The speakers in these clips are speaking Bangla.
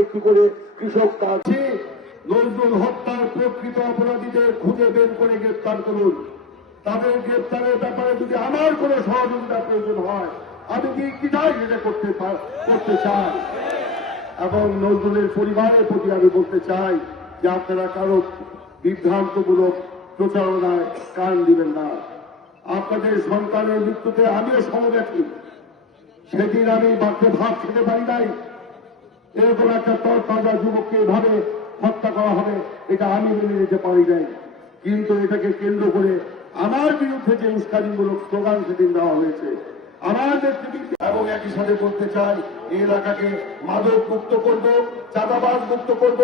একটু করে কৃষক কাছে নজরুল হত্যার প্রকৃত অপরাধীদের খুঁজে বের করে গ্রেপ্তার করুন। তাদের গ্রেপ্তারের ব্যাপারে যদি আমার কোন সহযোগিতা প্রয়োজন হয়, আমি কি চাই সেটা করতে চাই। এবং নজরুলের পরিবারের প্রতি আমি বলতে চাই যে আপনারা কারো বিভ্রান্তমূলক প্রচারণায় কান দিবেন না। আপনাদের সন্তানের মৃত্যুতে আমিও সমব্যথী। সেদিন আমি বাক্যে ভাত খেতে পারি নাই। এরকম একটা তরতাজা যুবককে এভাবে হত্যা করা হবে, এটা আমি মেনে নিতে পারি নাই। কিন্তু এটাকে কেন্দ্র করে আমার বিরুদ্ধে যে উস্কানিমূলক স্লোগান সেদিন দেওয়া হয়েছে, আমার নেতৃত্বে এবং একই সাথে বলতে চাই, এই এলাকাকে মাদক মুক্ত করব, চাঁদাবাজ মুক্ত করব,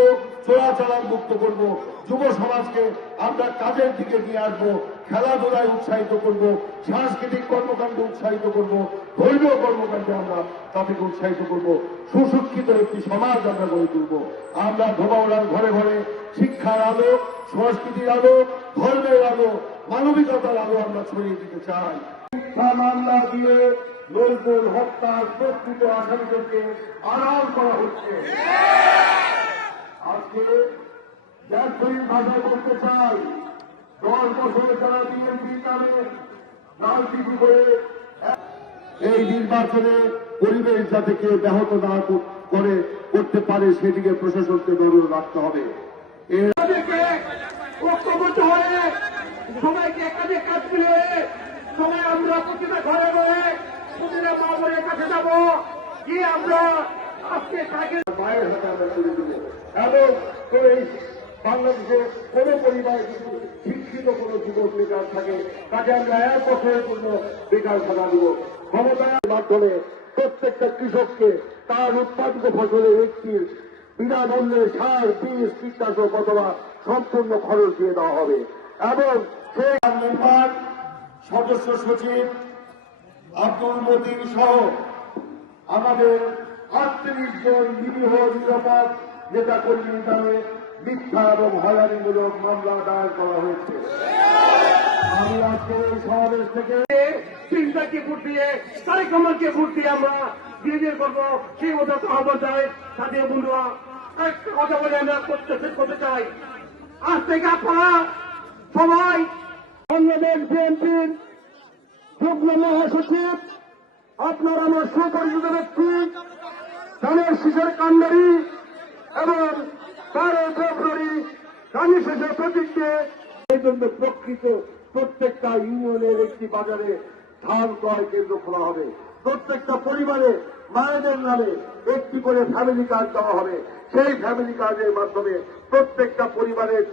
চোরাচালান মুক্ত করব। যুব সমাজকে আমরা কাজের দিকে নিয়ে আসবো, খেলাধুলায় উৎসাহিত করব, সাংস্কৃতিক কর্মকাণ্ডে উৎসাহিত করব, ধর্মীয় কর্মকাণ্ডে আমরা তাদেরকে উৎসাহিত করব। সুশিক্ষিত একটি সমাজ আমরা গড়ে তুলব। আমরা ধোবাউড়ার ঘরে ঘরে শিক্ষার আলো, সংস্কৃতির আলো, ধর্মের আলো, মানবিকতার আলো আমরা ছড়িয়ে দিতে চাই। মামলা দিয়ে নজরুল হত্যার প্রকৃত আসামিদেরকে আড়াল করা হচ্ছে। আজকে জাতীয় ভাষায় বলতে চাই, 10 বছর যারা বিএনপির নামে রাজনীতি করে এই নির্বাচনে পরিবেশ যাতে কেউ ব্যাহত না করতে পারে সেদিকে প্রশাসনকে নজর রাখতে হবে। ঐক্যবদ্ধ হয়ে সবাইকে একাধিক কাজ করে সবাই আমরা প্রতিটা ঘরে ঘরে প্রতিটা মা বোনের কাছে যাব, কি আমরা আজকে তাকে মায়ের হাতে আমরা তুলে দিব। এবং এই বাংলাদেশে কোন পরিবারে যদি শিক্ষিত কোন যুবক বেকার থাকে, তাকে আমরা 1 বছরের জন্য বেকার ভাড়া দিব। ক্ষমতার মাধ্যমে প্রত্যেকটা কৃষককে তার উৎপাদিত ফসলের একটির বিনামূল্যে সার, বীজ, কীটনাশক অথবা সম্পূর্ণ খরচ দিয়ে দেওয়া হবে। এবং সেই নির্মাণ সদস্য সচিব আব্দুল মতিন সহ আমাদের 38 জন নিরীহ নিরাপদ নেতা কর্মীর নামে মিথ্যা এবং হয়রানিমূলক মামলা দায়ের করা হয়েছে। আমি আজকে এই সমাবেশ থেকে চিন্তাকে ভোট দিয়ে, তারেক রহমানকে ভোট দিয়ে আমরা বিজয় করবো, সেই মতো আহ্বান জানাই। তাদের বন্ধুরা একটা কথা বলে আমরা শেষ করতে চাই। আজ থেকে আপনারা সবাই বাংলাদেশ বিএনপির যুগ্ম মহাসচিব, আপনার আমার সুপরিচিত ব্যক্তি ধানের শীষের কান্ডারি এবং 12 ফেব্রুয়ারি ধানের শীষের প্রতীককে এই জন্য প্রকৃত প্রত্যেকটা ইউনিয়নের একটি বাজারে ধান ক্রয় কেন্দ্র খোলা হবে। প্রত্যেকটা পরিবারে মায়েদের নামে একটি করে ফ্যামিলি কার্ড দেওয়া হবে। সেই ফ্যামিলি কার্ডের মাধ্যমে প্রত্যেকটা পরিবারের